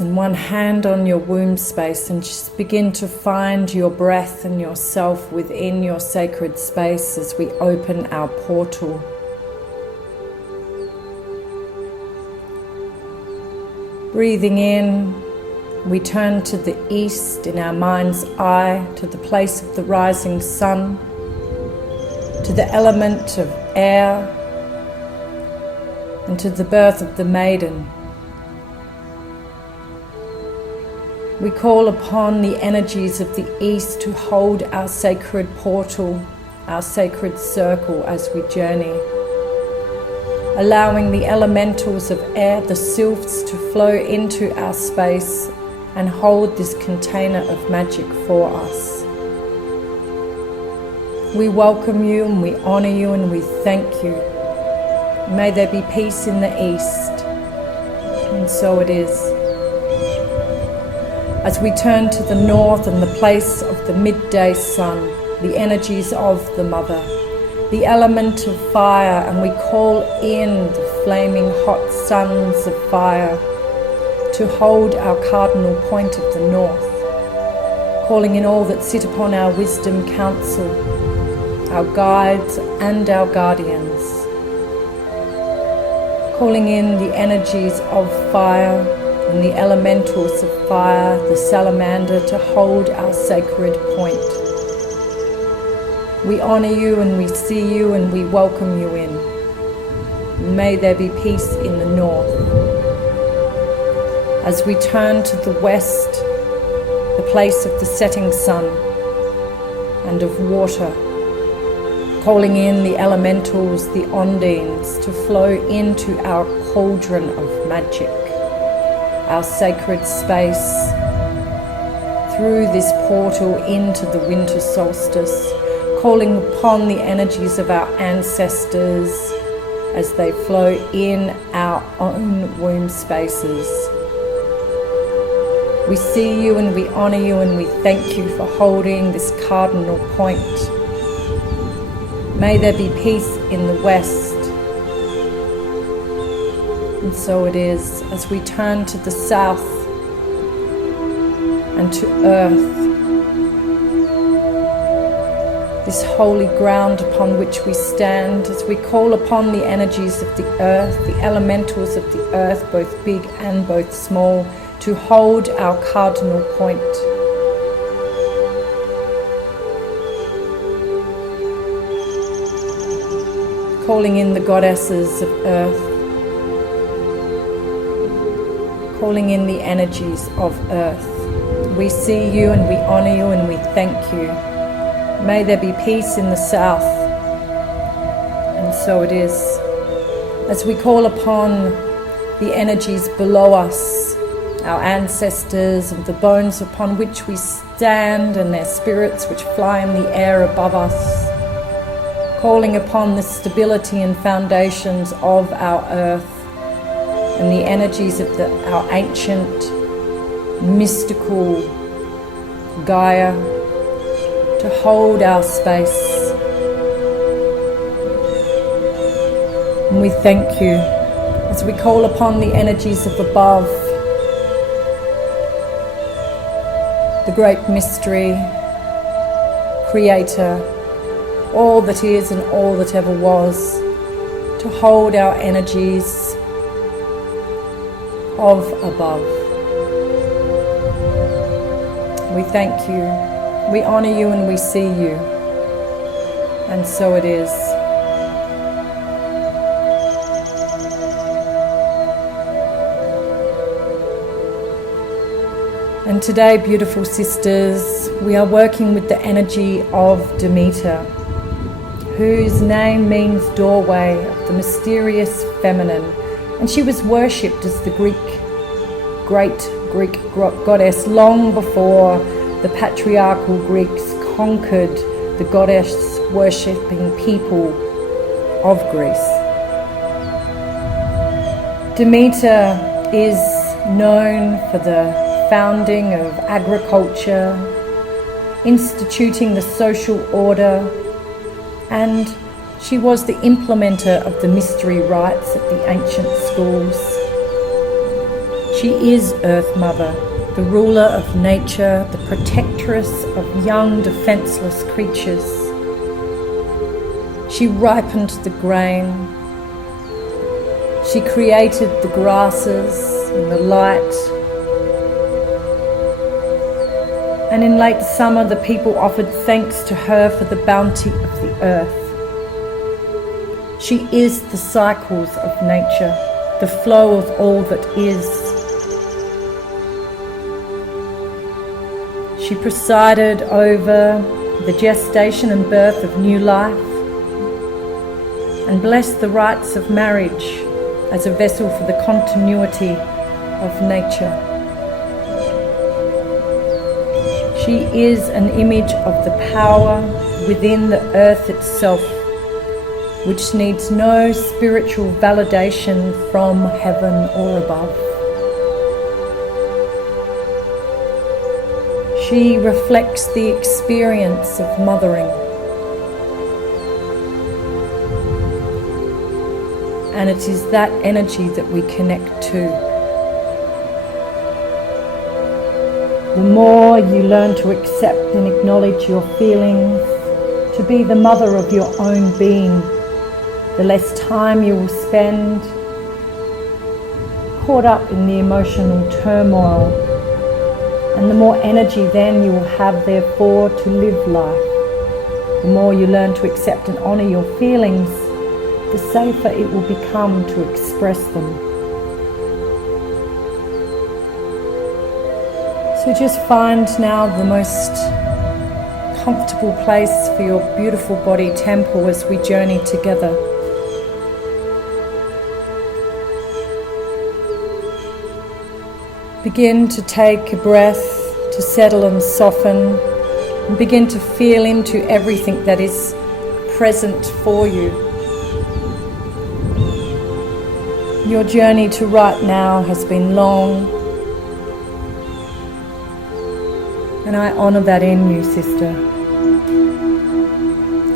And one hand on your womb space, and just begin to find your breath and yourself within your sacred space as we open our portal. Breathing in, we turn to the east in our mind's eye, to the place of the rising sun, to the element of air, and to the birth of the maiden. We call upon the energies of the east to hold our sacred portal, our sacred circle as we journey, allowing the elementals of air, the sylphs, to flow into our space and hold this container of magic for us. We welcome you and we honor you and we thank you. May there be peace in the east. And so it is. As we turn to the north and the place of the midday sun, the energies of the mother, the element of fire, and we call in the flaming hot suns of fire to hold our cardinal point of the north, calling in all that sit upon our wisdom council, our guides and our guardians, calling in the energies of fire and the elementals of fire, the salamander, to hold our sacred point. We honor you and we see you and we welcome you in. May there be peace in the north. As we turn to the west, the place of the setting sun and of water, calling in the elementals, the ondines, to flow into our cauldron of magic, our sacred space, through this portal into the winter solstice, calling upon the energies of our ancestors as they flow in our own womb spaces. We see you and we honor you and we thank you for holding this cardinal point. May there be peace in the west. And so it is, as we turn to the south and to earth, this holy ground upon which we stand, as we call upon the energies of the earth, the elementals of the earth, both big and both small, to hold our cardinal point. Calling in the goddesses of earth, calling in the energies of earth. We see you and we honor you and we thank you. May there be peace in the south. And so it is. As we call upon the energies below us, our ancestors and the bones upon which we stand and their spirits which fly in the air above us, calling upon the stability and foundations of our earth and the energies of our ancient, mystical Gaia to hold our space. And we thank you as we call upon the energies of above, the great mystery, creator, all that is and all that ever was, to hold our energies of above. We thank you, we honor you and we see you. And so it is. And today, beautiful sisters, we are working with the energy of Demeter, whose name means doorway of the mysterious feminine. And she was worshipped as the great Greek goddess long before the patriarchal Greeks conquered the goddess worshipping people of Greece. Demeter is known for the founding of agriculture, instituting the social order, and she was the implementer of the mystery rites at the ancient schools. She is Earth Mother, the ruler of nature, the protectress of young, defenseless creatures. She ripened the grain. She created the grasses and the light. And in late summer, the people offered thanks to her for the bounty of the earth. She is the cycles of nature, the flow of all that is. She presided over the gestation and birth of new life and blessed the rites of marriage as a vessel for the continuity of nature. She is an image of the power within the earth itself, which needs no spiritual validation from heaven or above. She reflects the experience of mothering, and it is that energy that we connect to. The more you learn to accept and acknowledge your feelings, to be the mother of your own being, the less time you will spend caught up in the emotional turmoil, and the more energy then you will have, therefore, to live life. The more you learn to accept and honor your feelings, the safer it will become to express them. So just find now the most comfortable place for your beautiful body temple as we journey together. Begin to take a breath to settle and soften, and begin to feel into everything that is present for you. Your journey to right now has been long, and I honor that in you, sister.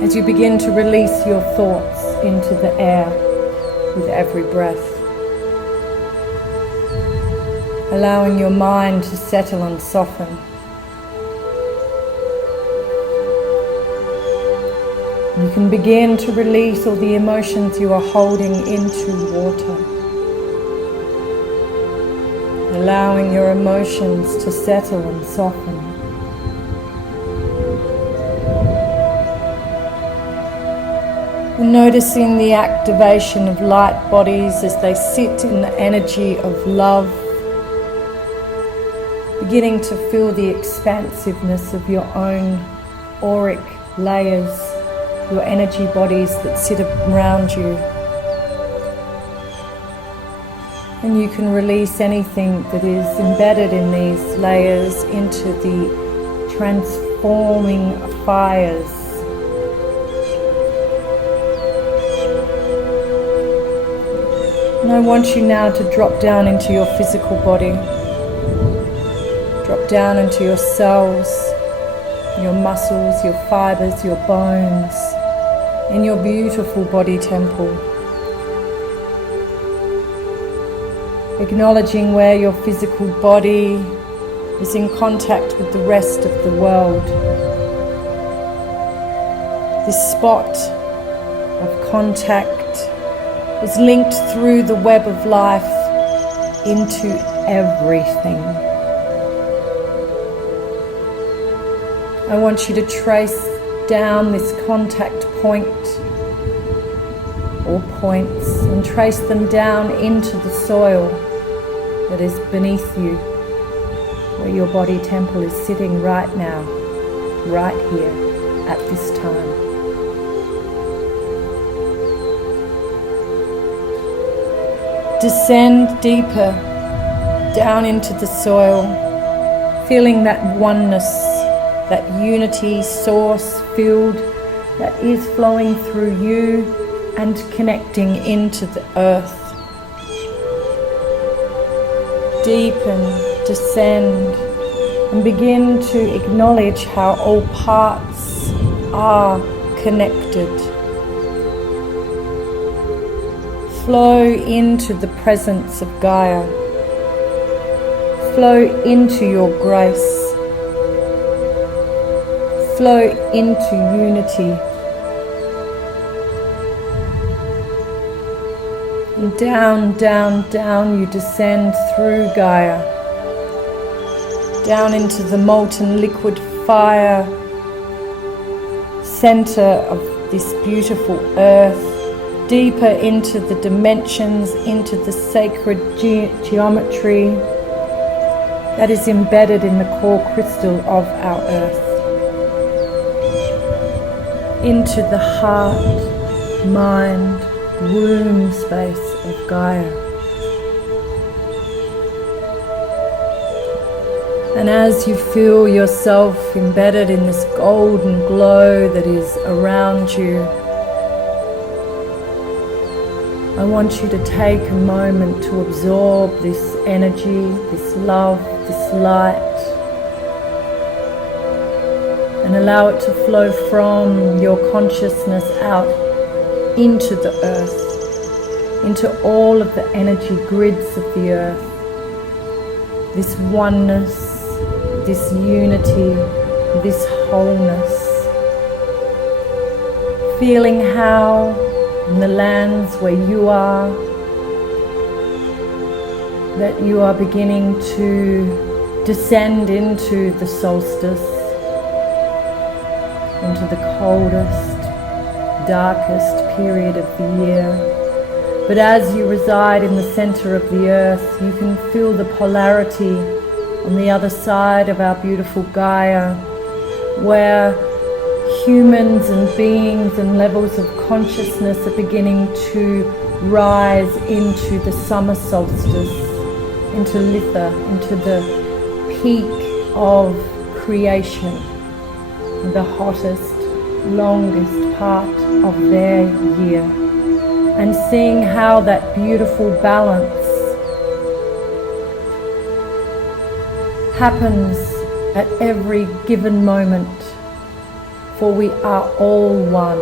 As you begin to release your thoughts into the air with every breath, allowing your mind to settle and soften. You can begin to release all the emotions you are holding into water, allowing your emotions to settle and soften. And noticing the activation of light bodies as they sit in the energy of love, beginning to feel the expansiveness of your own auric layers, your energy bodies that sit around you. And you can release anything that is embedded in these layers into the transforming fires. And I want you now to drop down into your physical body. Drop down into your cells, your muscles, your fibers, your bones, in your beautiful body temple. Acknowledging where your physical body is in contact with the rest of the world. This spot of contact is linked through the web of life into everything. I want you to trace down this contact point or points and trace them down into the soil that is beneath you, where your body temple is sitting right now, right here, at this time. Descend deeper down into the soil, feeling that oneness, that unity, source, field that is flowing through you and connecting into the earth. Deepen, descend, and begin to acknowledge how all parts are connected. Flow into the presence of Gaia. flow into your grace, flow into unity. And down, down, down you descend through Gaia, down into the molten liquid fire center of this beautiful earth, deeper into the dimensions, into the sacred geometry that is embedded in the core crystal of our earth, into the heart, mind, womb space of Gaia. And as you feel yourself embedded in this golden glow that is around you, I want you to take a moment to absorb this energy, this love, this light, and allow it to flow from your consciousness out into the earth, into all of the energy grids of the earth, this oneness, this unity, this wholeness. Feeling how in the lands where you are, that you are beginning to descend into the solstice, into the coldest, darkest period of the year. But as you reside in the center of the earth, you can feel the polarity on the other side of our beautiful Gaia, where humans and beings and levels of consciousness are beginning to rise into the summer solstice, into Litha, into the peak of creation, the hottest, longest part of their year, and seeing how that beautiful balance happens at every given moment, for we are all one.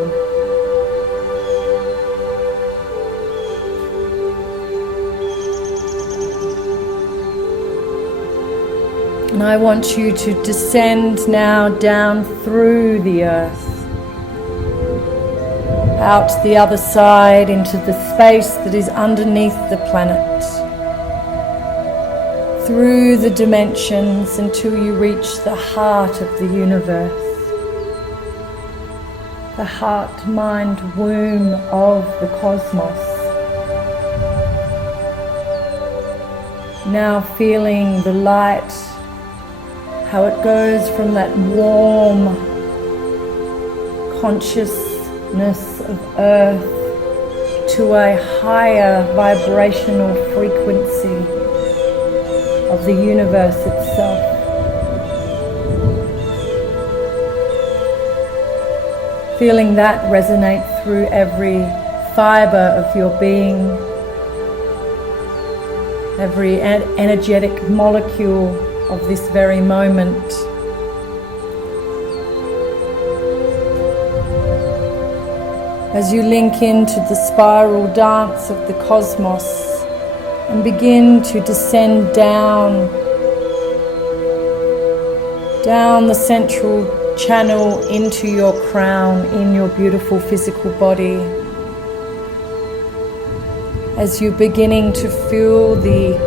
And I want you to descend now down through the earth, out the other side into the space that is underneath the planet, through the dimensions until you reach the heart of the universe, the heart, mind, womb of the cosmos. Now feeling the light, how it goes from that warm consciousness of earth to a higher vibrational frequency of the universe itself. Feeling that resonate through every fiber of your being, every energetic molecule of this very moment. As you link into the spiral dance of the cosmos and begin to descend down the central channel into your crown in your beautiful physical body, as you're beginning to feel the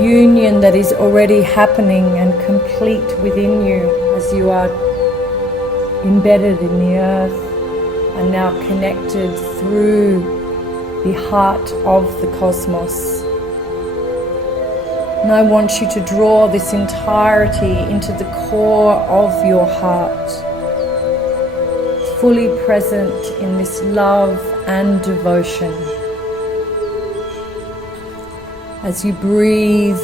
union that is already happening and complete within you, as you are embedded in the earth and now connected through the heart of the cosmos. And I want you to draw this entirety into the core of your heart, fully present in this love and devotion. As you breathe,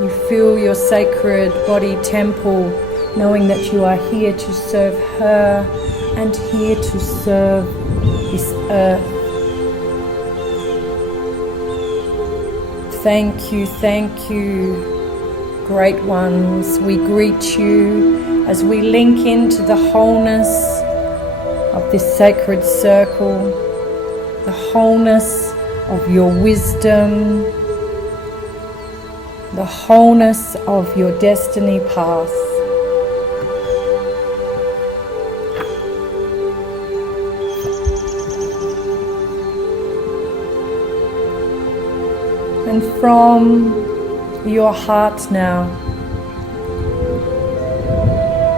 you feel your sacred body temple, knowing that you are here to serve her and here to serve this earth. Thank you, great ones. We greet you as we link into the wholeness of this sacred circle, the wholeness of your wisdom, the wholeness of your destiny path. And from your heart now,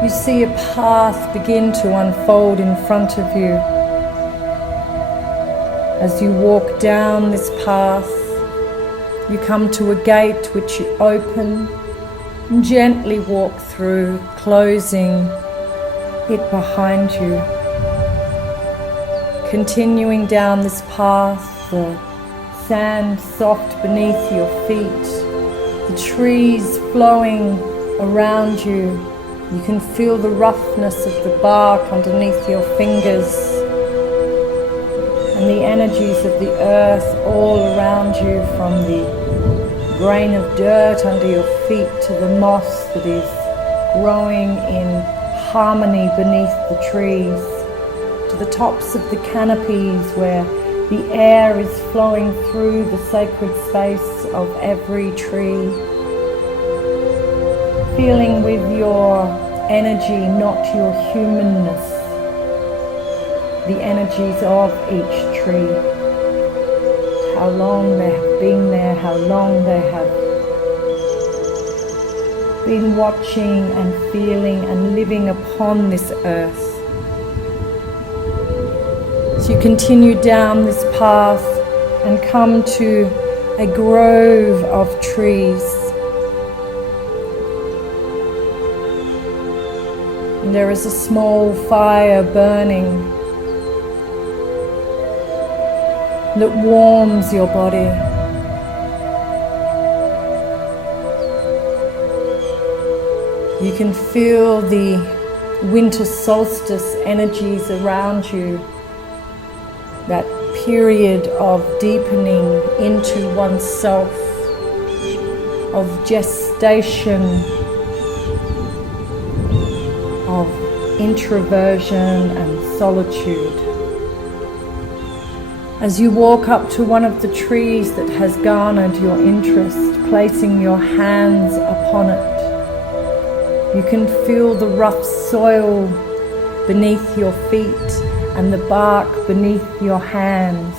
you see a path begin to unfold in front of you. As you walk down this path, you come to a gate which you open and gently walk through, closing it behind you. Continuing down this path, the sand soft beneath your feet, the trees flowing around you. You can feel the roughness of the bark underneath your fingers and the energies of the earth all around you, from the grain of dirt under your feet to the moss that is growing in harmony beneath the trees, to the tops of the canopies where the air is flowing through the sacred space of every tree. Feeling with your energy, not your humanness, the energies of each tree. How long they have been there, how long they have been watching and feeling and living upon this earth. So you continue down this path and come to a grove of trees. And there is a small fire burning that warms your body. You can feel the winter solstice energies around you, that period of deepening into oneself, of gestation, of introversion and solitude. As you walk up to one of the trees that has garnered your interest, placing your hands upon it, you can feel the rough soil beneath your feet and the bark beneath your hands.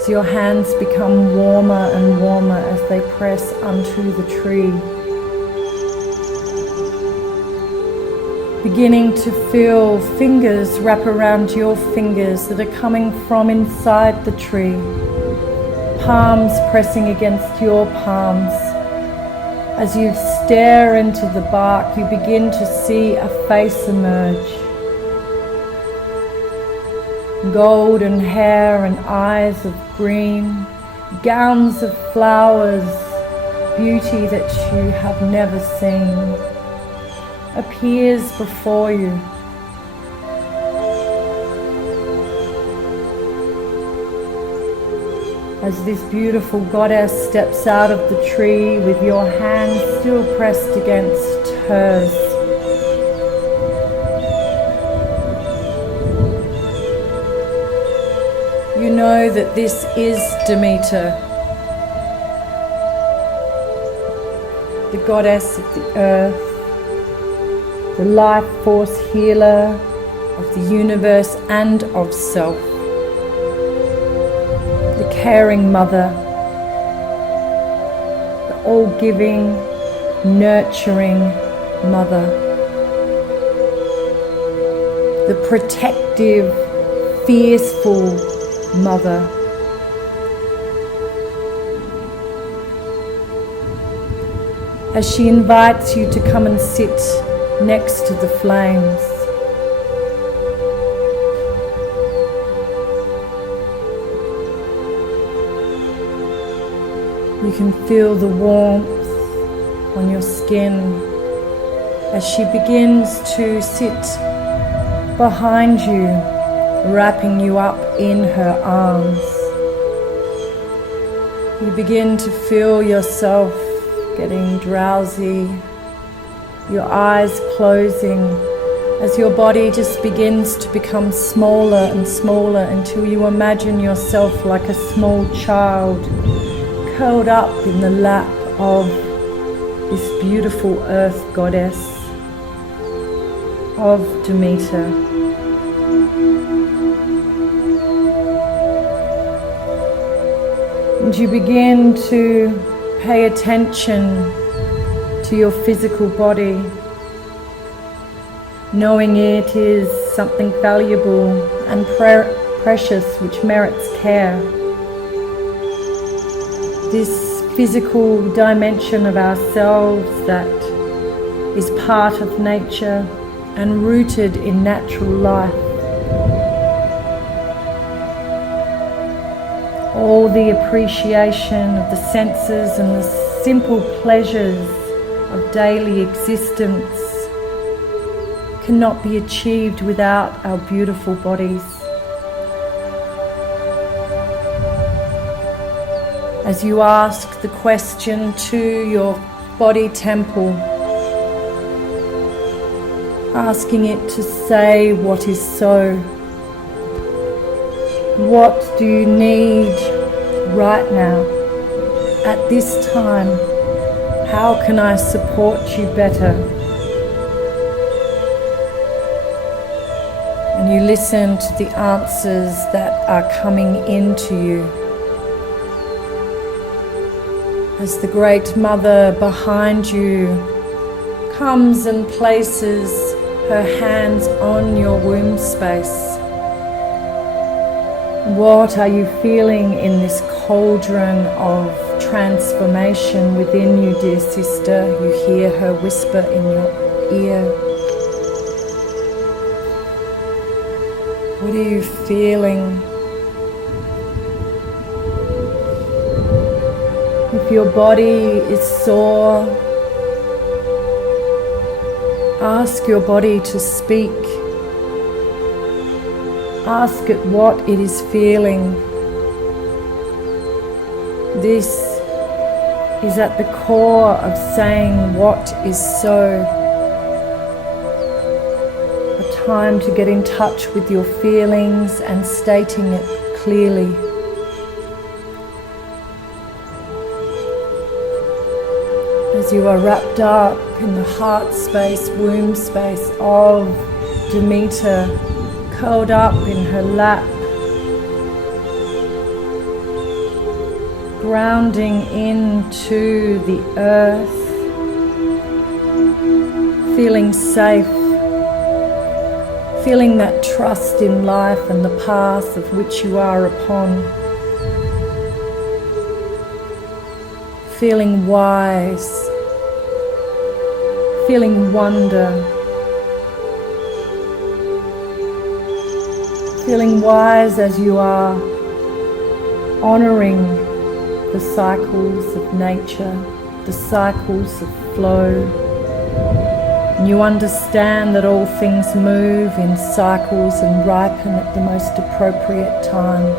As your hands become warmer and warmer as they press onto the tree. Beginning to feel fingers wrap around your fingers that are coming from inside the tree. Palms pressing against your palms. As you stare into the bark, you begin to see a face emerge. Golden hair and eyes of green, gowns of flowers, beauty that you have never seen, appears before you. As this beautiful goddess steps out of the tree with your hands still pressed against hers. You know that this is Demeter, the goddess of the earth, the life force healer of the universe and of self, the caring mother, the all-giving, nurturing mother, the protective, fearful mother. As she invites you to come and sit next to the flames. You can feel the warmth on your skin as she begins to sit behind you, wrapping you up in her arms. You begin to feel yourself getting drowsy, your eyes closing as your body just begins to become smaller and smaller until you imagine yourself like a small child curled up in the lap of this beautiful earth goddess of Demeter. And you begin to pay attention to your physical body, knowing it is something valuable and precious which merits care. This physical dimension of ourselves that is part of nature and rooted in natural life. All the appreciation of the senses and the simple pleasures of daily existence cannot be achieved without our beautiful bodies. As you ask the question to your body temple, asking it to say what is so. What do you need right now, at this time? How can I support you better? And you listen to the answers that are coming into you. As the Great Mother behind you comes and places her hands on your womb space. What are you feeling in this cauldron of transformation within you, dear sister? You hear her whisper in your ear. What are you feeling? If your body is sore, ask your body to speak. Ask it what it is feeling. This is at the core of saying what is so. A time to get in touch with your feelings and stating it clearly. As you are wrapped up in the heart space, womb space of Demeter, curled up in her lap, grounding into the earth, feeling safe, feeling that trust in life and the path of which you are upon, feeling wise, feeling wonder, feeling wise as you are honoring the cycles of nature, the cycles of flow. And you understand that all things move in cycles and ripen at the most appropriate time.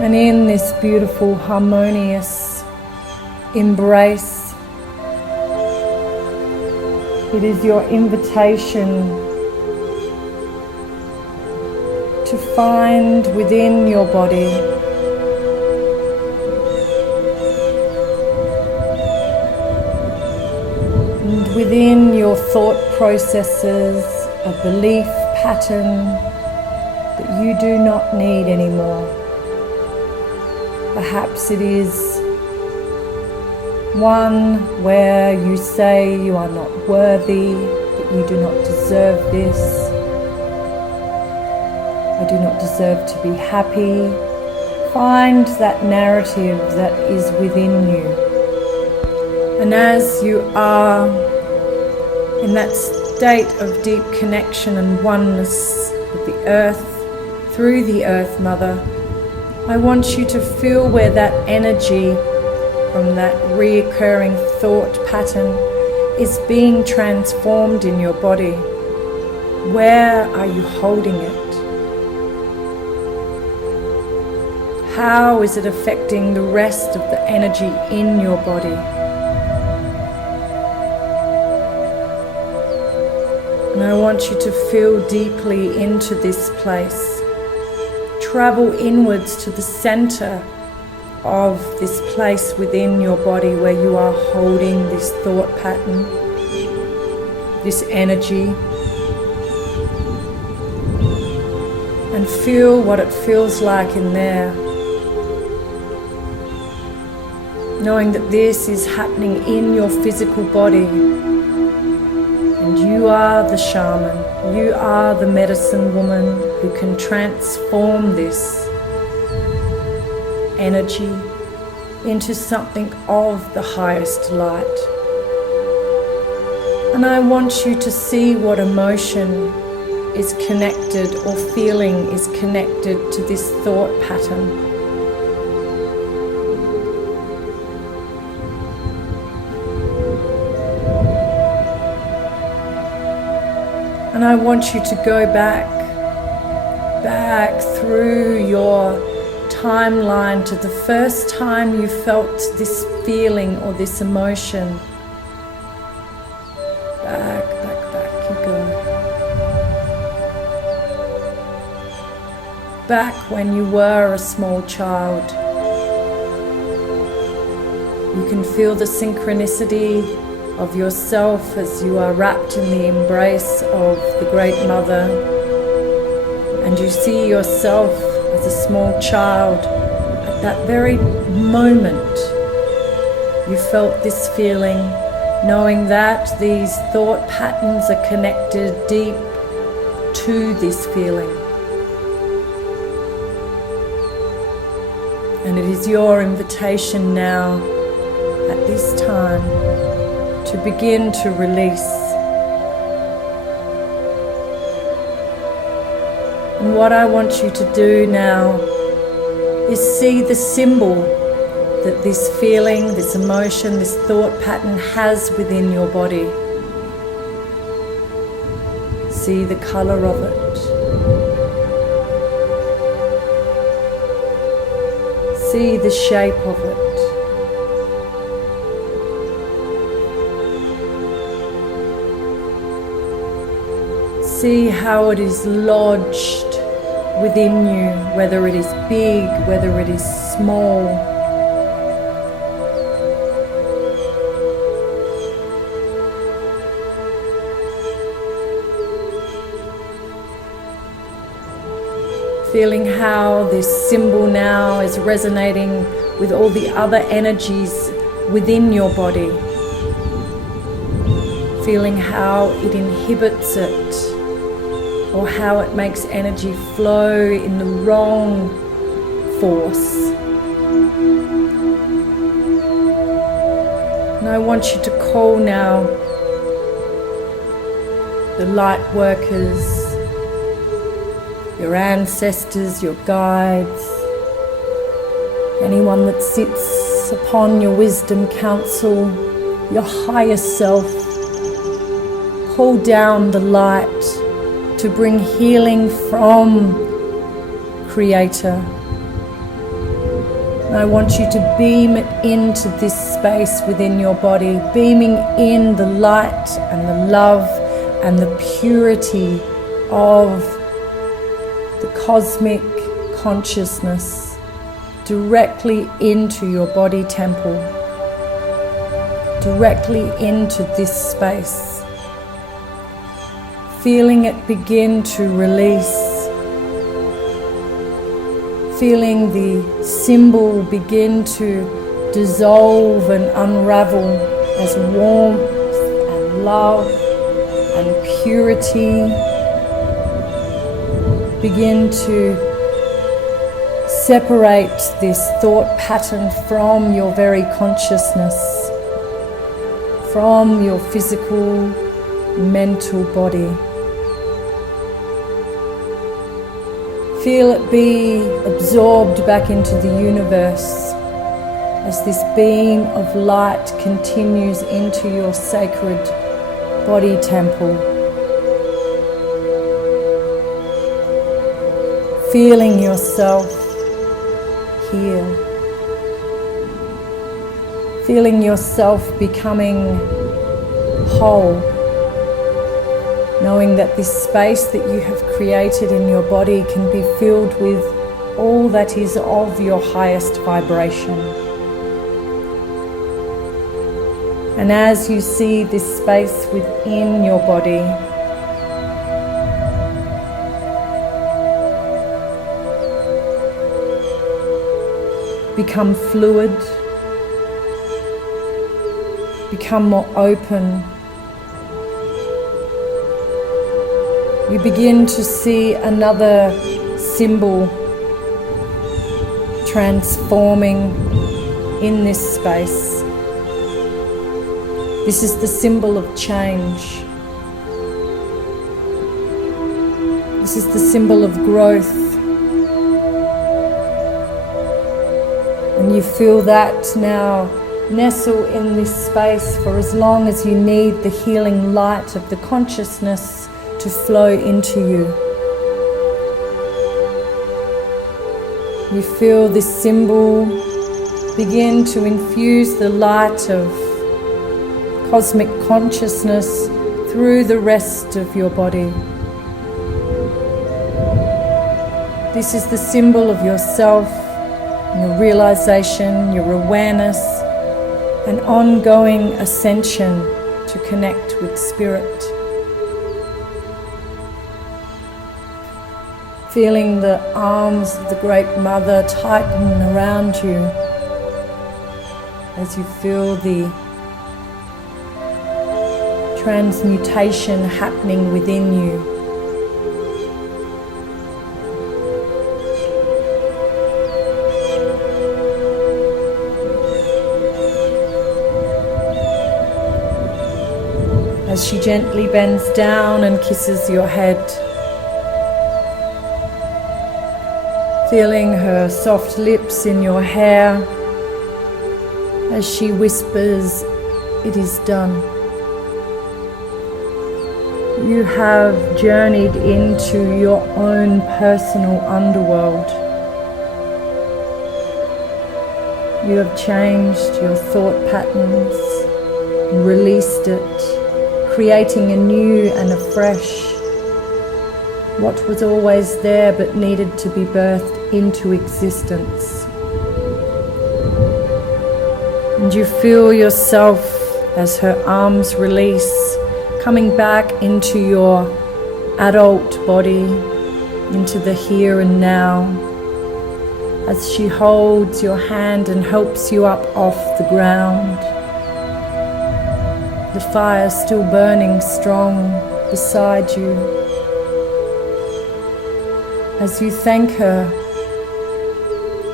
And in this beautiful, harmonious embrace, it is your invitation to find within your body and within your thought processes a belief pattern that you do not need anymore. Perhaps it is one where you say you are not worthy, that you do not deserve this. I do not deserve to be happy. Find that narrative that is within you. And as you are in that state of deep connection and oneness with the earth, through the Earth Mother, I want you to feel where that energy from that reoccurring thought pattern is being transformed in your body. Where are you holding it? How is it affecting the rest of the energy in your body? And I want you to feel deeply into this place. Travel inwards to the center of this place within your body where you are holding this thought pattern, this energy. And feel what it feels like in there. Knowing that this is happening in your physical body. And you are the shaman. You are the medicine woman who can transform this energy into something of the highest light. And I want you to see what emotion is connected or feeling is connected to this thought pattern. And I want you to go back through your timeline to the first time you felt this feeling or this emotion. Back, you go. Back when you were a small child. You can feel the synchronicity of yourself as you are wrapped in the embrace of the Great Mother, and you see yourself as a small child. At that very moment you felt this feeling, knowing that these thought patterns are connected deep to this feeling. And it is your invitation now at this time to begin to release. And what I want you to do now is see the symbol that this feeling, this emotion, this thought pattern has within your body. See the color of it. See the shape of it. See how it is lodged within you, whether it is big, whether it is small. Feeling how this symbol now is resonating with all the other energies within your body. Feeling how it inhibits it, or how it makes energy flow in the wrong force. And I want you to call now the light workers, your ancestors, your guides, anyone that sits upon your wisdom council, your higher self. Call down the light to bring healing from Creator. And I want you to beam it into this space within your body, beaming in the light and the love and the purity of the cosmic consciousness directly into your body temple, directly into this space. Feeling it begin to release. Feeling the symbol begin to dissolve and unravel as warmth and love and purity begin to separate this thought pattern from your very consciousness, from your physical, mental body. Feel it be absorbed back into the universe as this beam of light continues into your sacred body temple. Feeling yourself heal. Feeling yourself becoming whole. knowing that this space that you have created in your body can be filled with all that is of your highest vibration. And as you see this space within your body, become fluid, become more open, you begin to see another symbol transforming in this space. This is the symbol of change. This is the symbol of growth. And you feel that now nestle in this space for as long as you need the healing light of the consciousness to flow into you. You feel this symbol begin to infuse the light of cosmic consciousness through the rest of your body. This is the symbol of yourself, your realization, your awareness, an ongoing ascension to connect with spirit. Feeling the arms of the Great Mother tighten around you as you feel the transmutation happening within you. As she gently bends down and kisses your head, feeling her soft lips in your hair as she whispers, "It is done." You have journeyed into your own personal underworld. You have changed your thought patterns, released it, creating anew and afresh what was always there but needed to be birthed into existence. And you feel yourself, as her arms release, coming back into your adult body, into the here and now, as she holds your hand and helps you up off the ground. The fire still burning strong beside you, as you thank her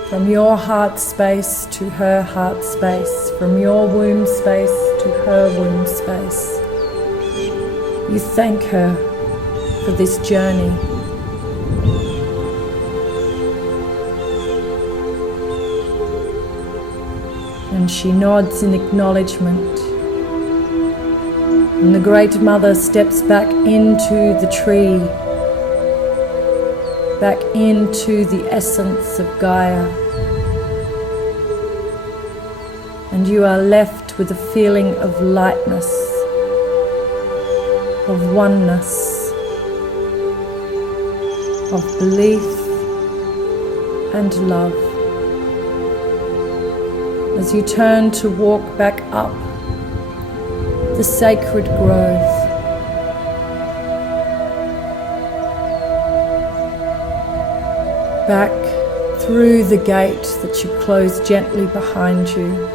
from your heart space to her heart space, from your womb space to her womb space. You thank her for this journey. And she nods in acknowledgement. And the Great Mother steps back into the tree, back into the essence of Gaia. And you are left with a feeling of lightness, of oneness, of belief and love. As you turn to walk back up the sacred grove, back through the gate that you close gently behind you,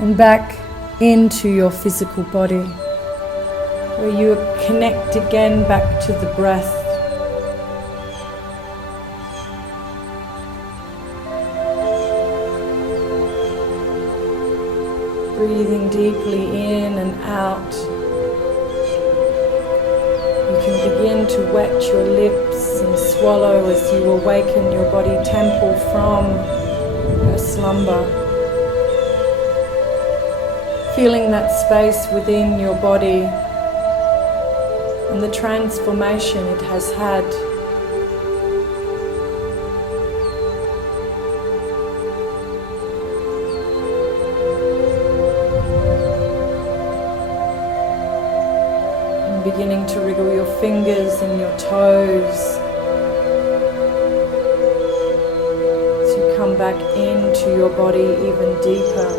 and back into your physical body, where you connect again back to the breath. Breathing deeply in and out. You can begin to wet your lips and swallow as you awaken your body temple from her slumber. Feeling that space within your body and the transformation it has had. beginning to wriggle your fingers and your toes as you come back into your body even deeper.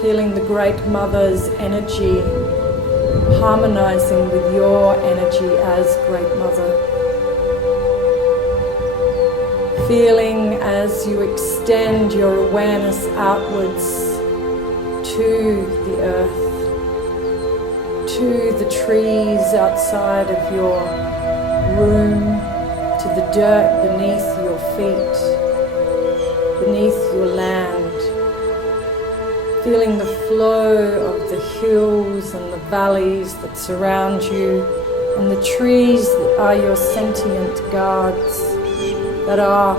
Feeling the Great Mother's energy harmonizing with your energy as Great Mother. Feeling as you extend your awareness outwards to the earth, to the trees outside of your room, to the dirt beneath your feet, beneath your land. Feeling the flow of the hills and the valleys that surround you, and the trees that are your sentient guards, that are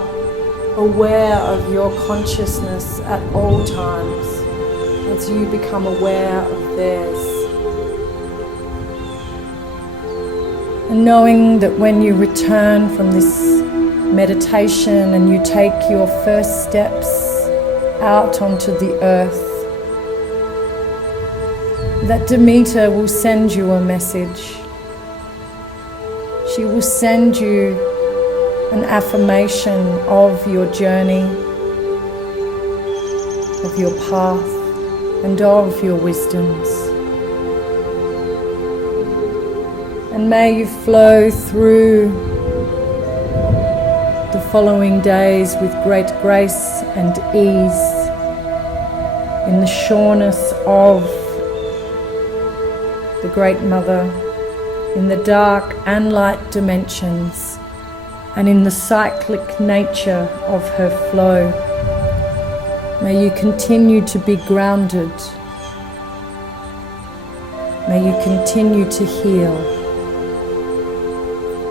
aware of your consciousness at all times as you become aware of theirs. And knowing that when you return from this meditation and you take your first steps out onto the earth, that Demeter will send you a message. She will send you an affirmation of your journey, of your path, and of your wisdoms. And may you flow through the following days with great grace and ease, in the sureness of the Great Mother, in the dark and light dimensions, and in the cyclic nature of her flow. May you continue to be grounded. May you continue to heal.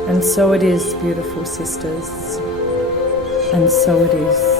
And so it is, beautiful sisters. And so it is.